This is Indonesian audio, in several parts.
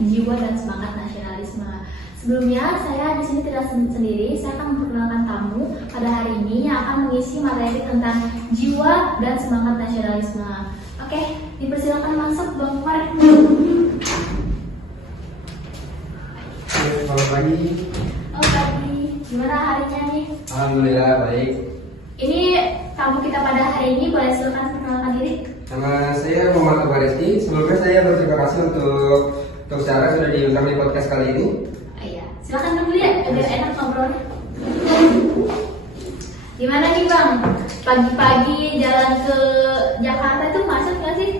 jiwa dan semangat nasionalisme. Sebelumnya saya di sini tidak sendiri, saya akan memperkenalkan tamu pada hari ini yang akan mengisi materi tentang jiwa dan semangat nasionalisme. Oke, dipersilakan masuk Bang Umar. Selamat pagi. Oh pagi, gimana harinya nih? Alhamdulillah baik. Ini tamu kita pada hari ini, boleh silakan perkenalkan diri? Nama saya Muhammad Rizky. Sebelumnya saya berterima kasih untuk Sarah sudah diundang di podcast kali ini. Iya, silakan dulu ya, biar enak ngobrolnya. Gimana nih Bang? Pagi-pagi jalan ke Jakarta itu macet nggak sih?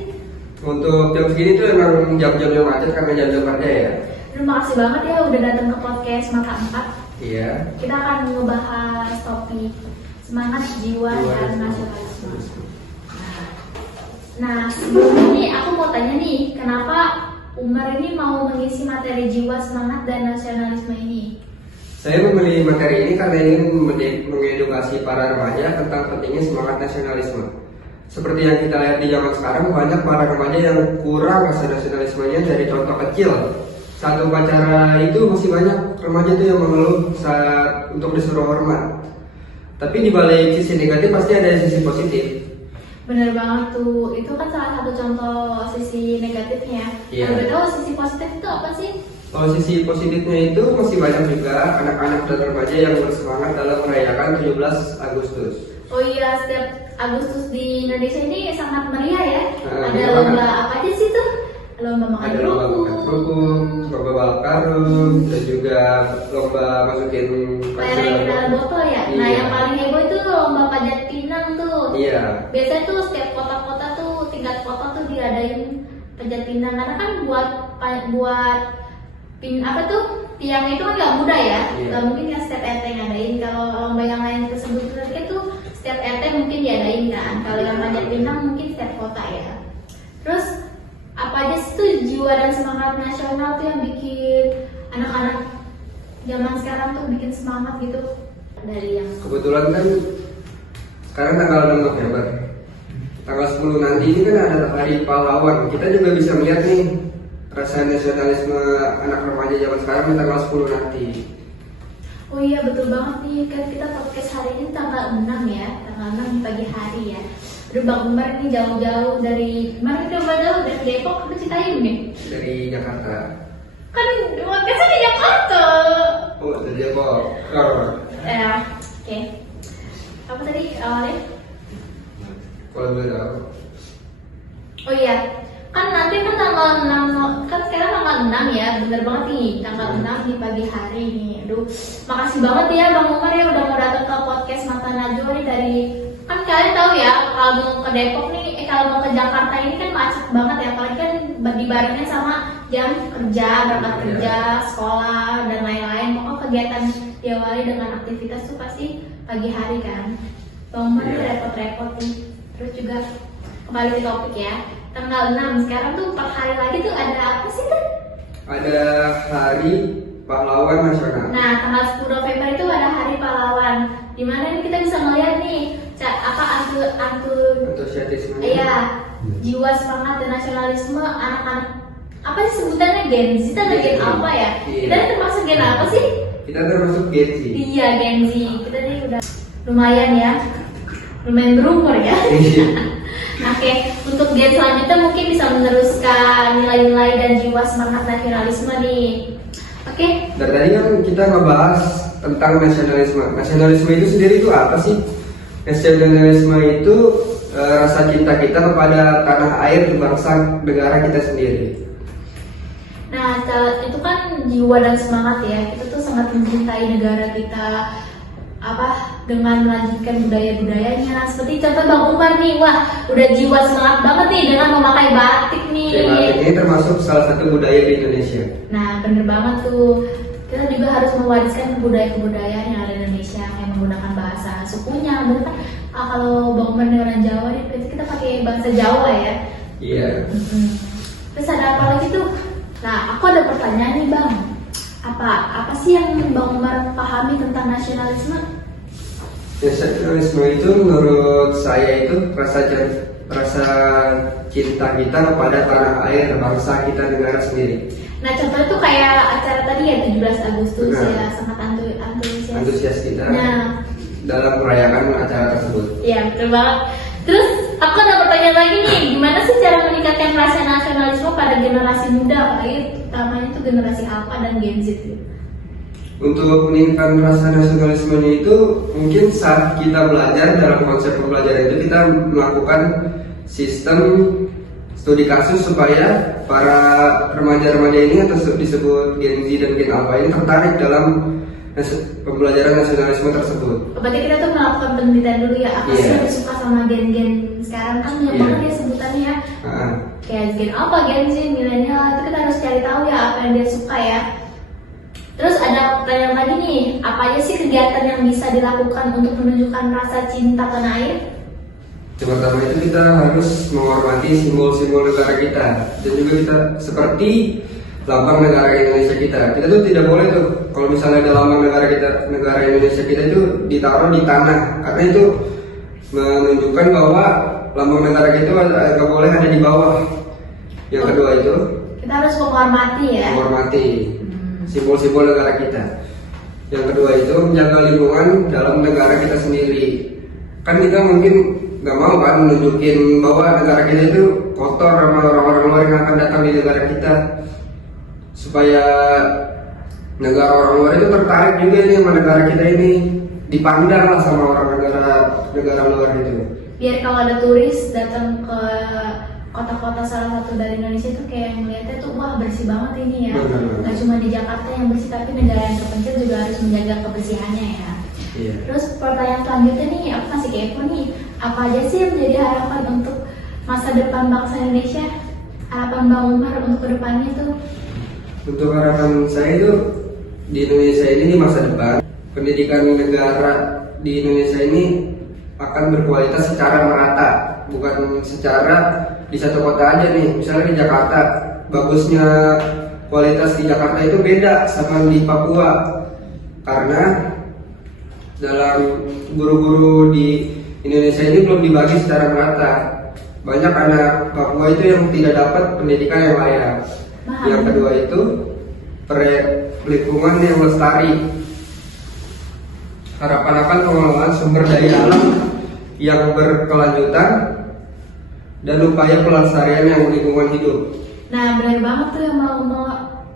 Untuk jam segini tuh emang jam-jam yang macet karena jam-jam kerja ya. Terima kasih banget ya udah datang ke podcast Mata 4. Iya. Kita akan ngebahas topik semangat jiwa dan nasionalisme. Nah, sebelum ini aku mau tanya nih, kenapa Umar ini mau mengisi materi jiwa, semangat, dan nasionalisme ini? Saya memilih materi ini karena ingin mengedukasi para remaja tentang pentingnya semangat nasionalisme. Seperti yang kita lihat di zaman sekarang, banyak para remaja yang kurang rasa nasionalismenya dari contoh kecil. Saat upacara itu masih banyak remaja itu yang mengeluh saat untuk disuruh hormat. Tapi di balik sisi negatif pasti ada sisi positif. Bener banget tuh, itu kan salah satu contoh sisi negatifnya. Iya. Kalau tahu sisi positif itu apa sih? Kalau sisi positifnya itu masih banyak juga anak-anak dan remaja yang bersemangat dalam merayakan 17 Agustus. Oh iya, setiap Agustus di Indonesia ini sangat meriah ya. Ada iya lomba banget. apa aja sih tuh? Lomba makan Ada lomba makan kerupuk, lomba balap karung, dan juga lomba masukin layar ke dalam botol ya. Nah, Iya. yang paling heboh itu lomba panjat pinang tuh. Iya. Biasanya tuh setiap kota-kota tuh tingkat kota tuh diadain panjat pinang karena kan buat apa tuh tiang itu kan nggak mudah ya. Iya. Nggak mungkin kan setiap RT ngadain. Kalau lomba yang lain tersebut kan tuh setiap RT mungkin diadain kan. Kalau yang panjat pinang mungkin setiap kota ya. Terus apa aja sih tuh jiwa dan semangat nasional tuh yang bikin anak-anak zaman sekarang tuh bikin semangat gitu dari yang Kebetulan kan sekarang tanggal 6 November. Tanggal 10 nanti ini kan ada hari pahlawan. Kita juga bisa melihat nih rasa nasionalisme anak remaja zaman sekarang di tanggal 10 nanti. Oh iya betul banget nih, kan kita podcast hari ini tanggal 6 ya, tanggal 6 di pagi hari ya. Aduh Bang Umar nih jauh-jauh dari, mana kita jauh dari Depok ke Citayam nih? Dari Jakarta. Kan podcastnya di Jakarta. Oh, dari Depok. Oh. Oke. Apa tadi awalnya? Kalau boleh tahu. Oh iya, kan nanti kan tanggal 6, kan sekarang tanggal 6 ya, bener banget nih, tanggal 6 di pagi hari nih. Aduh, makasih banget ya Bang Umar ya udah mau datang ke podcast Mata Najwa nih dari, kan kalian tahu ya kalau mau ke Depok nih, kalau mau ke Jakarta ini kan macet banget ya, apalagi kan dibarengin sama jam kerja, berangkat kerja, sekolah dan lain-lain. Pokoknya kegiatan diawali dengan aktivitas tuh pasti pagi hari kan. Bang Umar nih repot-repot nih. Terus juga kembali ke topik ya. Tanggal 6 sekarang tuh 4 hari lagi tuh ada apa sih tuh? Ada Hari Pahlawan Nasional. Nah, tanggal 10 November itu ada Hari Pahlawan. Dimana ini kita bisa melihat nih Antusiasme. iya, jiwa semangat dan nasionalisme anak-anak. Apa sih sebutannya Gen Z atau Gen apa ya? Iya. Kita ini termasuk Gen apa sih? Kita termasuk Gen Z. Iya, Gen Z. Kita nih udah lumayan ya. Lumayan berumur ya. Nah, oke, untuk gen selanjutnya mungkin bisa meneruskan nilai-nilai dan jiwa semangat nasionalisme nih. Oke, Dari tadi kan kita ngebahas tentang nasionalisme. Nasionalisme itu sendiri itu apa sih? Nasionalisme itu rasa cinta kita kepada tanah air, bangsa, negara kita sendiri. nah itu kan jiwa dan semangat ya. Kita tuh sangat mencintai negara kita, dengan melanjutkan budaya-budayanya. Seperti contoh Bang Umar nih, wah udah jiwa semangat banget nih dengan memakai batik nih. Batik ini termasuk salah satu budaya di Indonesia. Nah, bener banget tuh. Kita juga harus mewariskan budaya-kebudayaan yang ada di Indonesia yang menggunakan bahasa sukunya. Bener kan? Kalau Bang Umar dengan Jawa nih, berarti kita pakai bahasa Jawa ya. Iya. Terus ada apa lagi tuh? Nah, aku ada pertanyaan nih Bang. Apa sih yang Bang Umar pahami tentang nasionalisme? Nasionalisme itu menurut saya itu rasa cinta kita kepada tanah air, bangsa kita, negara sendiri. Nah contohnya tuh kayak acara tadi ya 17 Agustus Benar. ya, sangat antusias. Antusias kita Nah, dalam merayakan acara tersebut. iya betul banget. Terus aku ada pertanyaan lagi nih, gimana sih cara meningkatkan rasa nasionalisme pada generasi muda, apalagi utamanya itu generasi Alpha dan Gen Z gitu. Untuk meningkatkan rasa nasionalismenya itu mungkin saat kita belajar dalam konsep pembelajaran itu kita melakukan sistem studi kasus supaya para remaja-remaja ini atau disebut Gen Z dan Gen Alpha ini tertarik dalam pembelajaran nasionalisme tersebut. Berarti kita tuh melakukan penelitian dulu ya, apa sih Iya. yang disuka sama gen-gen sekarang kan banyak Iya. banget ya sebutannya ya. Ah, Kayak Gen Alpha, Gen Z, milenial, itu kita harus cari tahu ya apa yang dia suka ya. Terus ada pertanyaan lagi nih, apa aja sih kegiatan yang bisa dilakukan untuk menunjukkan rasa cinta tanah air? Yang pertama itu kita harus menghormati simbol-simbol negara kita dan juga kita seperti lambang negara Indonesia kita. Kita tuh tidak boleh tuh kalau misalnya ada lambang negara kita, negara Indonesia kita itu ditaruh di tanah, karena itu menunjukkan bahwa lambang negara kita nggak boleh ada di bawah. Yang kedua itu Kita harus menghormati ya. menghormati simbol-simbol negara kita. Yang kedua itu menjaga lingkungan dalam negara kita sendiri. Kan kita mungkin nggak mau kan nunjukin bahwa negara kita itu kotor sama orang-orang luar yang akan datang di negara kita, supaya negara orang luar itu tertarik juga nih sama negara kita ini, dipandang lah sama orang negara luar itu. Biar kalau ada turis datang ke kota-kota salah satu dari Indonesia itu kayak ngeliatnya tuh wah bersih banget ini ya. Benar. Gak cuma di Jakarta yang bersih, tapi negara yang terpencil juga harus menjaga kebersihannya ya. Iya. Terus pertanyaan selanjutnya nih, aku masih kepo nih, apa aja sih yang menjadi harapan untuk masa depan bangsa Indonesia? Harapan Bang Umar untuk kedepannya tuh? Untuk harapan saya itu di Indonesia ini di masa depan pendidikan negara di Indonesia ini akan berkualitas secara merata, bukan secara di satu kota aja nih. Misalnya di Jakarta, bagusnya kualitas di Jakarta itu beda sama di Papua, karena dalam guru-guru di Indonesia ini belum dibagi secara merata. Banyak anak Papua itu yang tidak dapat pendidikan yang layak. Paham. Yang kedua itu lingkungan yang lestari. Harapan akan pengelolaan sumber daya alam yang berkelanjutan dan upaya pelestarian yang lingkungan hidup. Nah benar banget tuh yang mau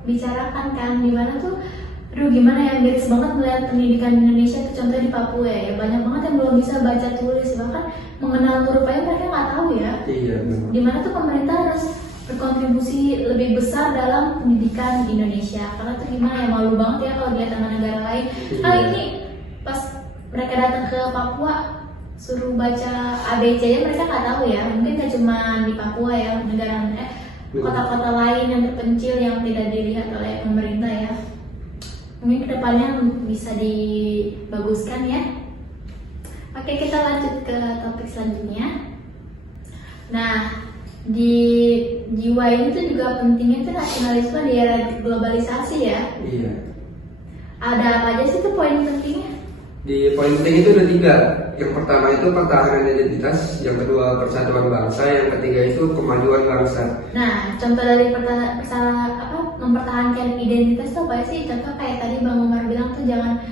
bicarakan kan, dimana tuh aduh gimana ya, miris banget melihat pendidikan di Indonesia tuh contohnya di Papua ya, banyak banget yang belum bisa baca tulis, bahkan mengenal huruf aja mereka nggak tahu ya. Iya, benar. Dimana tuh pemerintah harus berkontribusi lebih besar dalam pendidikan di Indonesia, karena tuh gimana ya, malu banget ya kalau dilihat sama negara lain. Kali ini pas mereka datang ke Papua suruh baca ABC aja mereka nggak tahu ya, mungkin gak cuma di Papua ya, negara kota-kota lain yang terpencil yang tidak dilihat oleh pemerintah ya. Mungkin kedepannya bisa dibaguskan ya. Oke, kita lanjut ke topik selanjutnya. Nah, di jiwa ini tuh juga pentingnya tuh nasionalisme di era globalisasi ya. Iya. Ada apa aja sih tuh poin pentingnya? Di poin penting itu ada 3. Yang pertama itu pertahanan identitas, yang kedua persatuan bangsa, yang ketiga itu kemajuan bangsa. Nah, contoh dari mempertahankan identitas tuh apa sih? Contoh kayak tadi Bang Umar bilang tuh jangan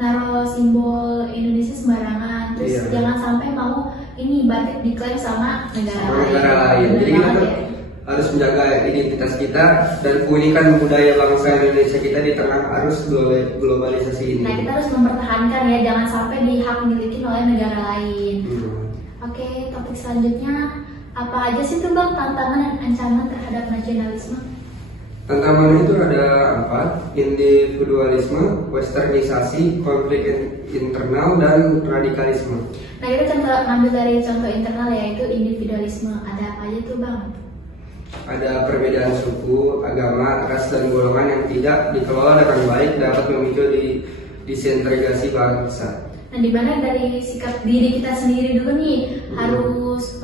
naruh simbol Indonesia sembarangan, terus Iya. jangan sampai mau ini batik diklaim sama negara Sama lain. negara lain. Bener Jadi kita banget tuh ya. harus menjaga identitas kita dan keunikan budaya bangsa Indonesia kita di tengah arus globalisasi ini. Nah, kita harus mempertahankan ya, jangan sampai dihak miliki oleh negara lain. Oke, topik selanjutnya apa aja sih tuh Bang tantangan dan ancaman terhadap nasionalisme? Tantangan itu ada 4: individualisme, westernisasi, konflik internal, dan radikalisme. Nah, kita ambil dari contoh internal yaitu individualisme. Ada apa aja tuh Bang? Ada perbedaan suku, agama, ras, dan golongan yang tidak dikelola dengan baik dapat memicu disintegrasi bangsa. Nah, dimana dari sikap diri kita sendiri dulu nih harus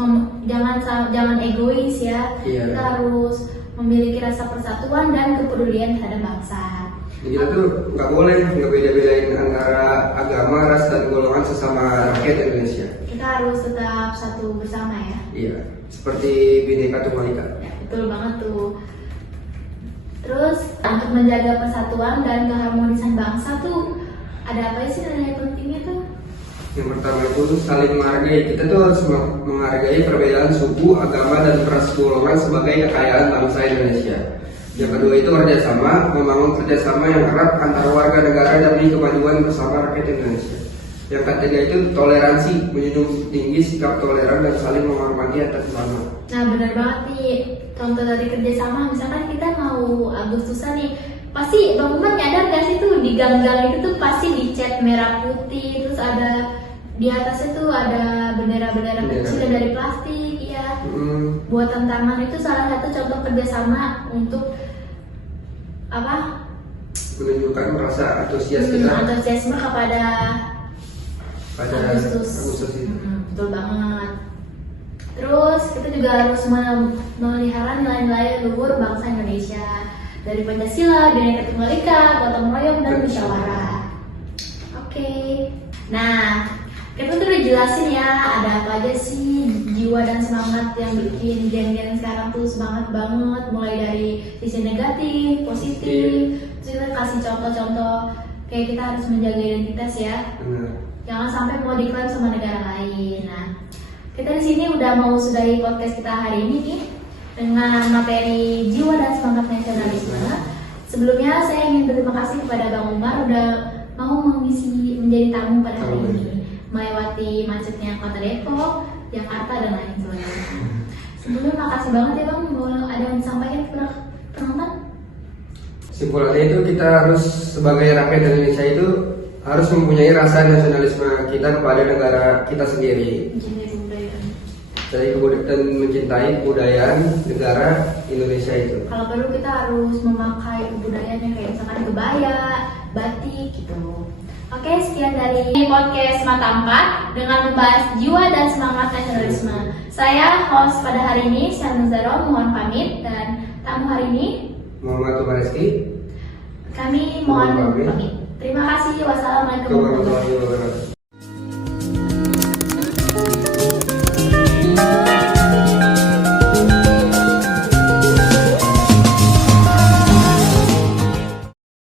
jangan egois ya. Iya. Kita harus memiliki rasa persatuan dan kepedulian terhadap bangsa. Jadi kita tuh nggak boleh ngebeda-bedain antara agama, ras, dan golongan sesama rakyat Indonesia. Kita harus tetap satu bersama ya. Iya, seperti Bhinneka Tunggal Ika. Ya, betul banget tuh. Terus untuk menjaga persatuan dan keharmonisan bangsa tuh ada apa sih nilai pentingnya tuh? Yang pertama itu saling menghargai. Kita tuh harus menghargai perbedaan suku, agama, dan ras golongan sebagai kekayaan bangsa Indonesia. Yang kedua itu kerjasama, membangun kerjasama yang erat antara warga negara demi kemajuan bersama rakyat Indonesia. Yang ketiga itu toleransi, menjunjung tinggi sikap toleran dan saling menghormati antar sesama. Nah benar banget nih, contoh dari kerjasama, misalkan kita mau Agustusan nih, pasti Bang Umar nyadar gak sih tuh di gang-gang itu tuh pasti dicat merah putih, terus ada di atasnya tuh ada bendera-bendera kecil yang dari plastik ya. Buatan taman itu salah satu contoh kerjasama untuk apa? Menunjukkan rasa antusias kita Antusiasme kepada pada Agustus. ini. Betul banget. Terus kita juga harus memelihara nilai-nilai luhur bangsa Indonesia dari Pancasila, Bhinneka Tunggal Ika, gotong royong dan musyawarah. Oke. Nah, kita tuh udah jelasin ya ada apa aja sih jiwa dan semangat yang bikin gen-gen sekarang tuh semangat banget, mulai dari sisi negatif, positif. Terus kita kasih contoh-contoh kayak kita harus menjaga identitas ya. Benar. Jangan sampai mau diklaim sama negara lain. Nah, kita di sini udah mau sudahi podcast kita hari ini nih dengan materi jiwa dan semangat nasionalisme. Sebelumnya saya ingin berterima kasih kepada Bang Umar udah mau mengisi menjadi tamu pada hari ini, melewati macetnya Kota Depok, Jakarta dan lain sebagainya. Sebelumnya makasih banget ya Bang, mau ada yang disampaikan kepada penonton? Simpulannya itu kita harus sebagai rakyat Indonesia itu harus mempunyai rasa nasionalisme kita kepada negara kita sendiri. Dan mencintai kebudayaan negara Indonesia itu. Kalau perlu kita harus memakai kebudayaannya kayak misalkan kebaya, batik gitu. Oke, sekian dari podcast Mata 4 dengan membahas jiwa dan semangat nasionalisme. Saya host pada hari ini, Syarul Zaro, mohon pamit, dan tamu hari ini Muhammad Tubareski. kami mohon pamit. Terima kasih. Wassalamualaikum warahmatullahi wabarakatuh.